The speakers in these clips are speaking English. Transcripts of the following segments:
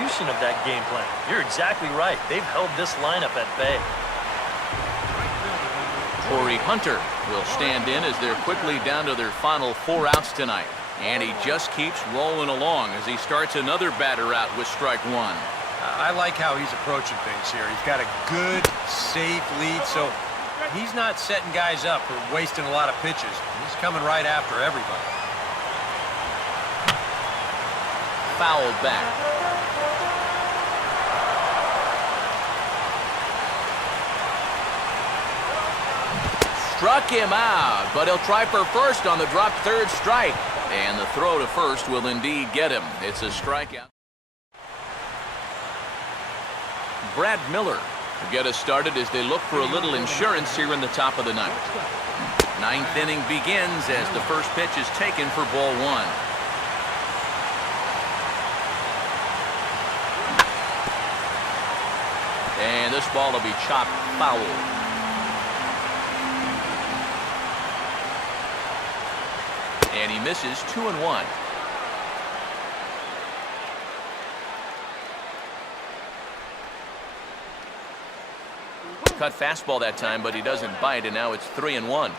execution of that game plan. You're exactly right. They've held this lineup at bay. Corey Hunter will stand in as they're quickly down to their final 4 outs tonight. And he just keeps rolling along as he starts another batter out with strike 1. I like how he's approaching things here. He's got a good, safe lead, so he's not setting guys up or wasting a lot of pitches. He's coming right after everybody. Fouled back. Struck him out, but he'll try for first on the dropped third strike. And the throw to first will indeed get him. It's a strikeout. Brad Miller will get us started as they look for a little insurance here in the top of the ninth. Ninth inning begins as the first pitch is taken for ball 1. And this ball will be chopped foul. And he misses 2-1. Cut fastball that time, but he doesn't bite, and now it's 3-1.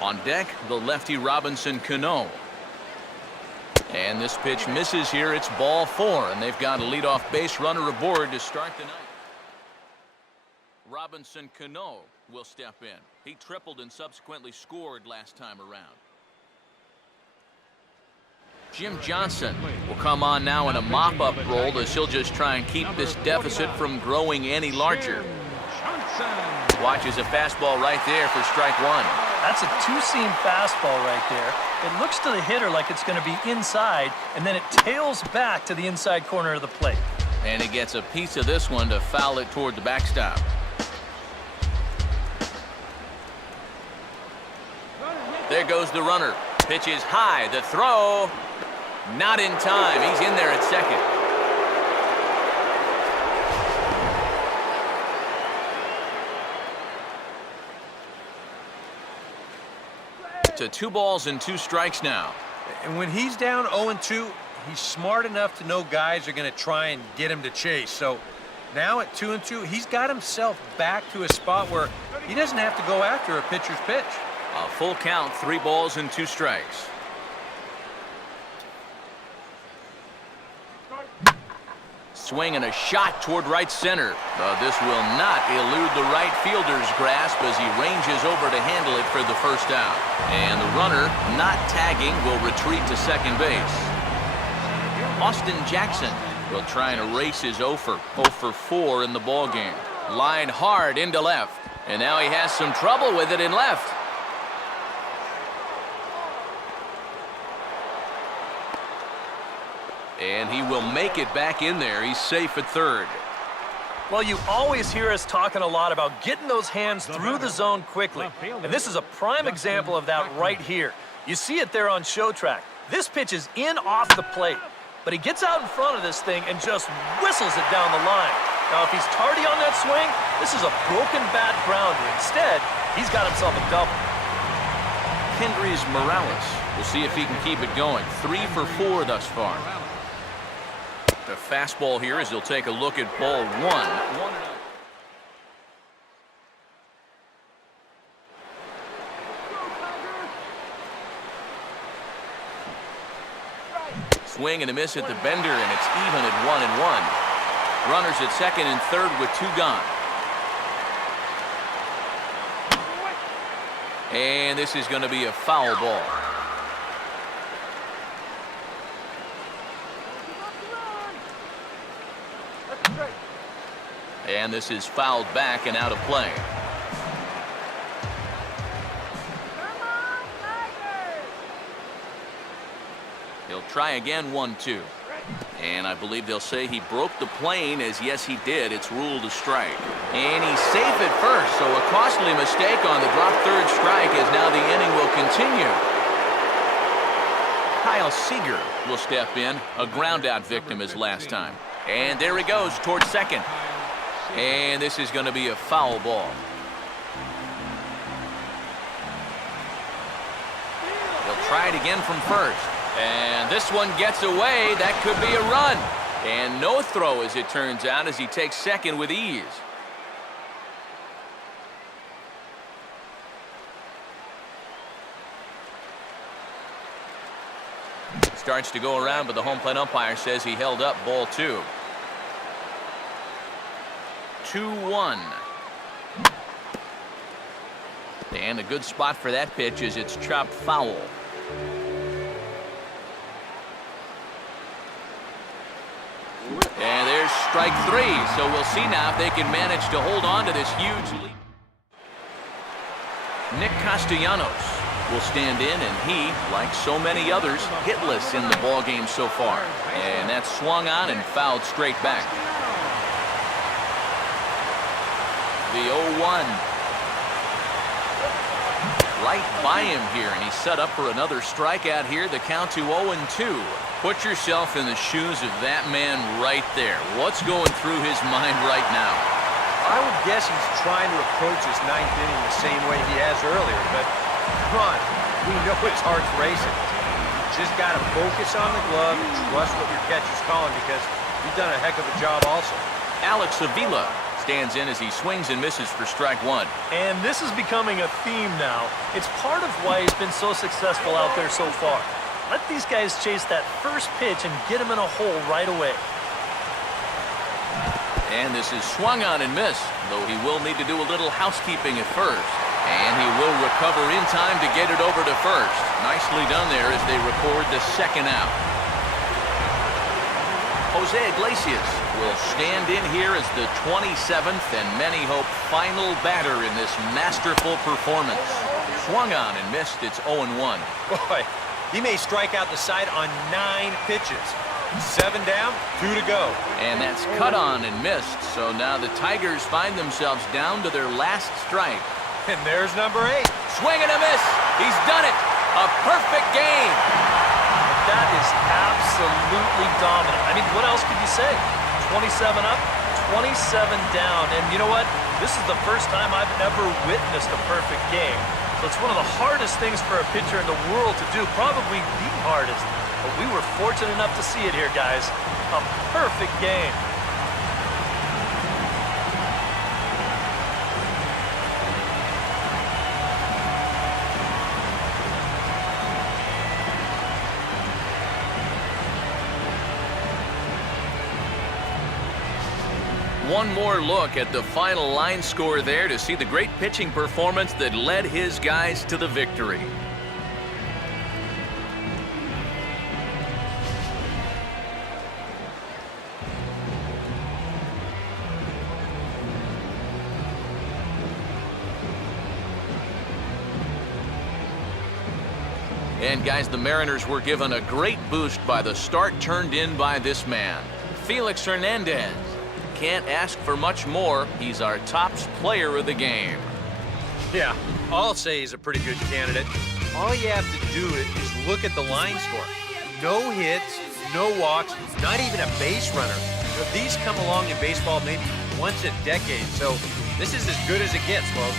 On deck, the lefty Robinson Cano. And this pitch misses here. It's ball 4, and they've got a leadoff base runner aboard to start the ninth. Robinson Cano will step in. He tripled and subsequently scored last time around. Jim Johnson will come on now in a mop-up role as he'll just try and keep this deficit from growing any larger. Watches a fastball right there for strike 1. That's a two-seam fastball right there. It looks to the hitter like it's going to be inside, and then it tails back to the inside corner of the plate. And he gets a piece of this one to foul it toward the backstop. There goes the runner. Pitch is high. The throw. Not in time. He's in there at second. To 2 balls and 2 strikes now. And when he's down 0-2, he's smart enough to know guys are going to try and get him to chase. So now at 2-2, he's got himself back to a spot where he doesn't have to go after a pitcher's pitch. A full count, 3 balls and 2 strikes. Swing and a shot toward right center. But this will not elude the right fielder's grasp as he ranges over to handle it for the first out. And the runner, not tagging, will retreat to second base. Austin Jackson will try and erase his 0 for 4 in the ballgame. Line hard into left. And now he has some trouble with it in left. And he will make it back in there. He's safe at third. Well, you always hear us talking a lot about getting those hands through the zone quickly. And this is a prime example of that right here. You see it there on show track. This pitch is in off the plate. But he gets out in front of this thing and just whistles it down the line. Now, if he's tardy on that swing, this is a broken bat grounder. Instead, he's got himself a double. Kendrys Morales. We'll see if he can keep it going. 3 for 4 thus far. The fastball here as he'll take a look at ball 1. Swing and a miss at the bender, and it's even at 1-1. Runners at second and third with 2 gone. And this is going to be a foul ball. And this is fouled back and out of play. He'll try again, 1-2. And I believe they'll say he broke the plane, as yes he did. It's ruled a strike. And he's safe at first, so a costly mistake on the drop third strike as now the inning will continue. Kyle Seager will step in, a ground out victim as last time. And there he goes towards second. And this is going to be a foul ball. He'll try it again from first. And this one gets away. That could be a run. And no throw, as it turns out, as he takes second with ease. Starts to go around, but the home plate umpire says he held up ball 2. 2-1. And a good spot for that pitch as it's chopped foul. And there's strike 3. So we'll see now if they can manage to hold on to this huge lead. Nick Castellanos will stand in, and he, like so many others, hitless in the ballgame so far. And that's swung on and fouled straight back. The 0-1. Right by him here, and he's set up for another strikeout here. The count to 0-2. Put yourself in the shoes of that man right there. What's going through his mind right now? I would guess he's trying to approach his 9th inning the same way he has earlier, but come on, we know his heart's racing. Just got to focus on the glove and trust what your catcher's calling, because you've done a heck of a job also. Alex Avila stands in as he swings and misses for strike 1. And this is becoming a theme now. It's part of why he's been so successful out there so far. Let these guys chase that first pitch and get him in a hole right away. And this is swung on and missed, though he will need to do a little housekeeping at first. And he will recover in time to get it over to first. Nicely done there as they record the second out. Jose Iglesias will stand in here as the 27th and many hope final batter in this masterful performance. Swung on and missed. It's 0-1. Boy, he may strike out the side on 9 pitches. 7 down, 2 to go. And that's cut on and missed. So now the Tigers find themselves down to their last strike. And there's number 8. Swing and a miss. He's done it. A perfect game. That is absolutely dominant. I mean, what else could you say? 27 up, 27 down. And you know what? This is the first time I've ever witnessed a perfect game. So it's one of the hardest things for a pitcher in the world to do, probably the hardest. But we were fortunate enough to see it here, guys. A perfect game. One more look at the final line score there to see the great pitching performance that led his guys to the victory. And guys, the Mariners were given a great boost by the start turned in by this man, Felix Hernandez. Can't ask for much more. He's our top player of the game. Yeah, I'll say he's a pretty good candidate. All you have to do is look at the line score. No hits, no walks, not even a base runner. You know, these come along in baseball maybe once a decade, so this is as good as it gets, folks.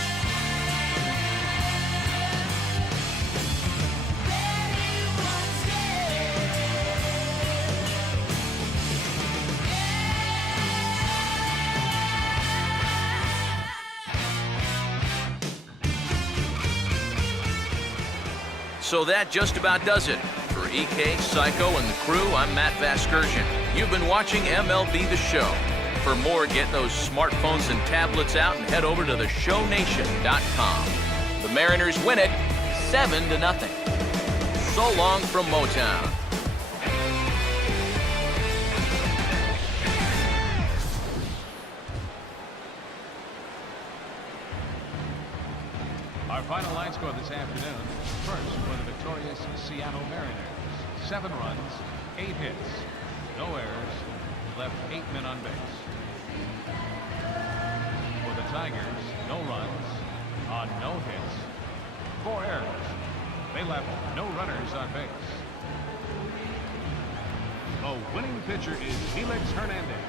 So that just about does it. For EK, Psycho, and the crew, I'm Matt Vasgersian. You've been watching MLB The Show. For more, get those smartphones and tablets out and head over to theshownation.com. The Mariners win it 7-0. So long from Motown. Our final line score this afternoon. First for the victorious Seattle Mariners. 7 runs, 8 hits, no errors, left 8 men on base. For the Tigers, no runs, on no hits, 4 errors. They left no runners on base. The winning pitcher is Felix Hernandez.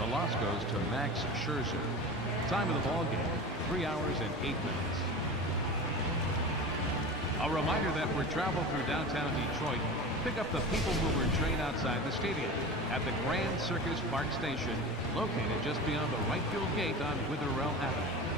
The loss goes to Max Scherzer. Time of the ball game, 3 hours and 8 minutes. A reminder that for travel through downtown Detroit, pick up the People Mover train outside the stadium at the Grand Circus Park Station, located just beyond the right field gate on Witherell Avenue.